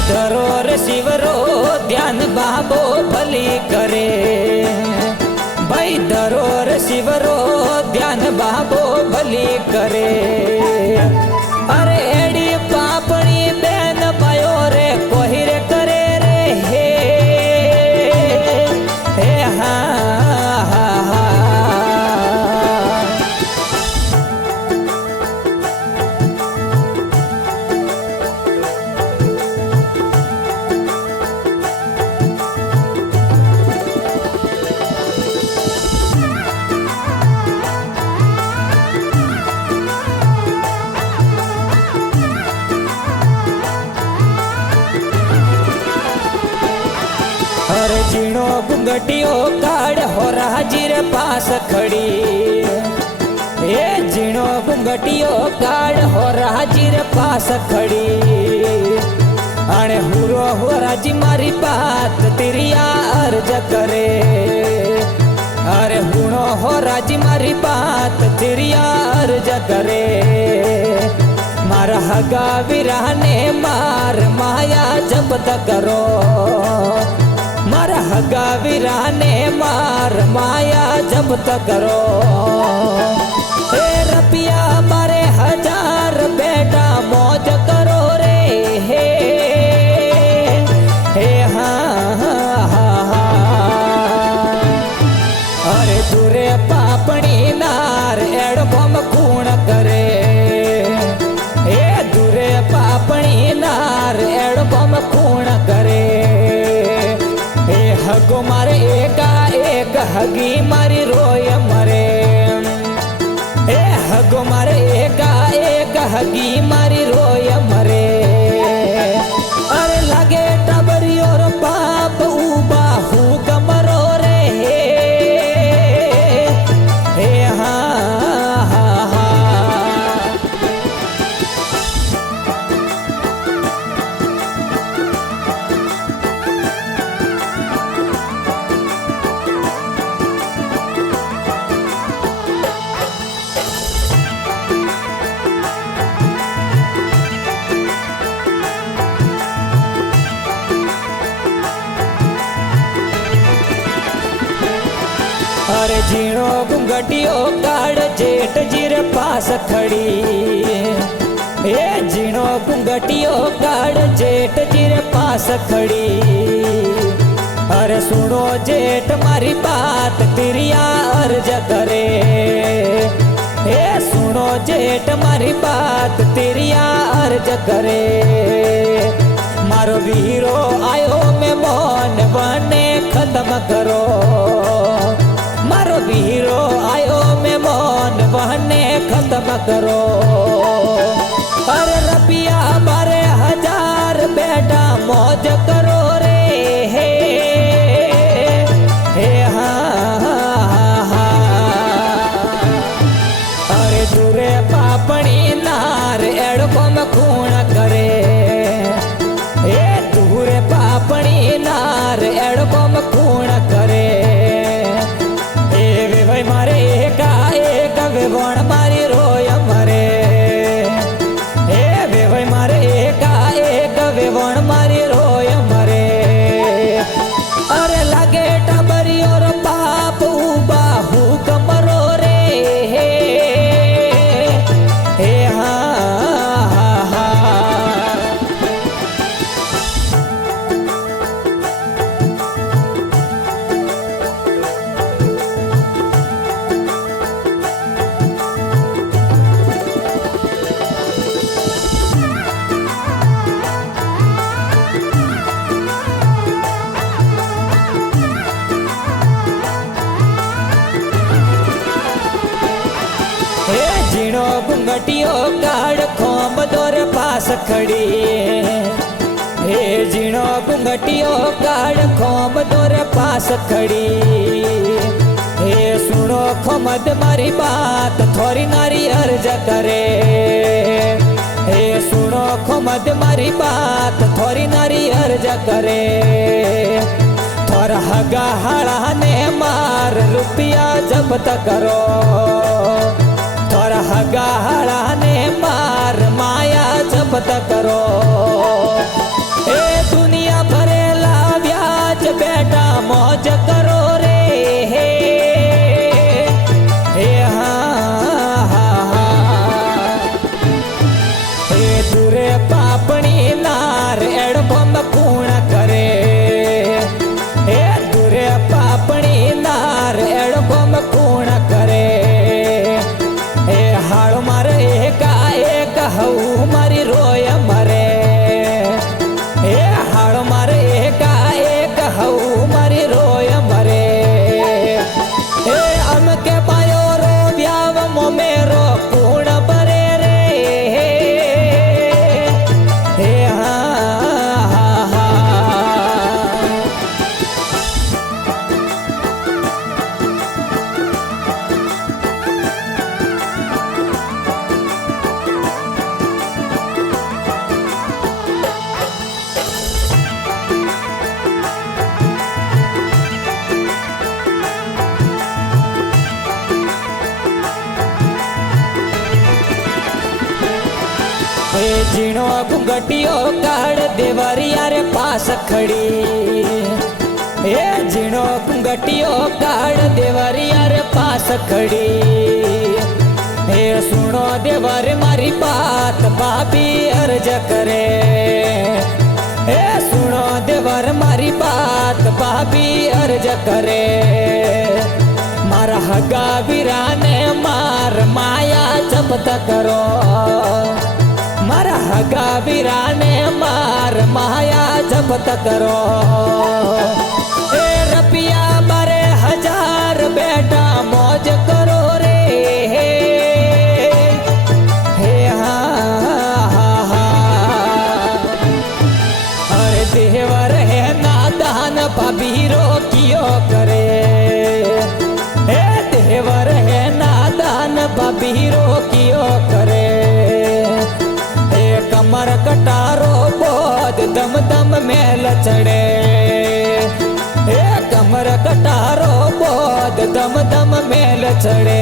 धरो रे शिवरो ध्यान बाबो भली करे। भाई धरो रे शिवरो ध्यान बाबो भली करे। अरे एड़ी पापड़ी बेन पायो रे कोही रे करे रे हे हा हा हा। जीणो घुंघटियो काढ़ हो राजीर पास खड़ी। ए जीणो घुंघटियो काढ़ हो राजीर पास खड़ी। आने हुरो हो राजी मारी बात तिरिया अर्ज करे। अरे हुनो हो राजी मारी बात तिरिया अर्ज करे। मारा हगा विराने मार माया जब्त करो। मारा हगा वीराने मार माया जब्त करो। हे रपिया मारे 1000 बेटा मौज करो रे हे हा हा हा। अरे दूरे पापड़ी नार एड़बम खूण करे। हे दूरे पापड़ी नार एड़बम खूण करे। हगो मारे एका एक हगी मारी रोय मरे। ए हगो मारे एका एक हगी मारी रोय मरे। अरे लगे टबरी और बाप उबा हूँ कमरो रे हे हा हा हा। अरे जीणो घुंघटियो काढ़ जेठ जीर पास खड़ी। ए जीणो घुंघटियो काढ़ जेठ जीर पास खड़ी। अरे सुनो जेठ मारी बात तिरिया अर्ज करे। ए सुनो जेठ मारी बात तिरिया अर्ज करे। मारो वीरो आयो में मोन बने खत्म करो। मारो वीरो आयो में मोन बहने खत्म करो। अरे रपिया मारे 1000 बेटा मौज करो रे हे हा हा हा। अरे दूरे पापड़ी नार एड़बम खूण करे। ए दूरे पापड़ी नार एड़बम खूण करे। भाई मारे एका एक वेवण मारी रोय मरे। ए भाई मारे एका एक वेवण मारी रोय मरे। अरे लगे टबरी और पाप उबा हूँ कमरो रे हे हा हा हा। जीणो घुंघटियो काढ़ खोम दोर पास खड़ी। हे जीणो घुंघटियो काढ़ खोम दोर पास खड़ी। हे सुनो खोमद मारी बात थोरी नारी अर्ज करे। हे सुनो खोमद मारी बात थोरी नारी अर्ज करे। थोड़ा हगा हाड़ा ने मार रुपया जब्त करो। थोड़ा हगा हाड़ा ने मार माया जब्त करो। ए दूरे पापणी नार एडबम कूण करे ए दूरे पापणी नार एडबम कूण करे ए हाड़ मारे एक हऊ मारी रोय मरे ए हाड़ मारे एक हऊ मारी रोय मरे ए अमके पायो रो व्याव मोमेरो कूण बरे रे हे हा हा जीणो घुंघटियो काढ़ देवरिया रे पास खड़ी ए जीणो घुंघटियो काढ़ देवरिया रे पास खड़ी ए सुनो देवर मारी बात भाभी अर्ज करे ए सुनो देवर मारी बात भाभी अर्ज करे मारा हगा वीराने मार माया जपत करो मारा हगा वीराने मार माया जपत करो ए रपिया मारे 1000 बेटा मौज करो रे हे हा हा अरे देवर है नादान भाभीरो कियो करे ए देवर है नादान भाभीरो कियो करे कमर कटारो बोध दम दम मेल चढ़े ए कमर कटारो बोध दम दम मेल चढ़े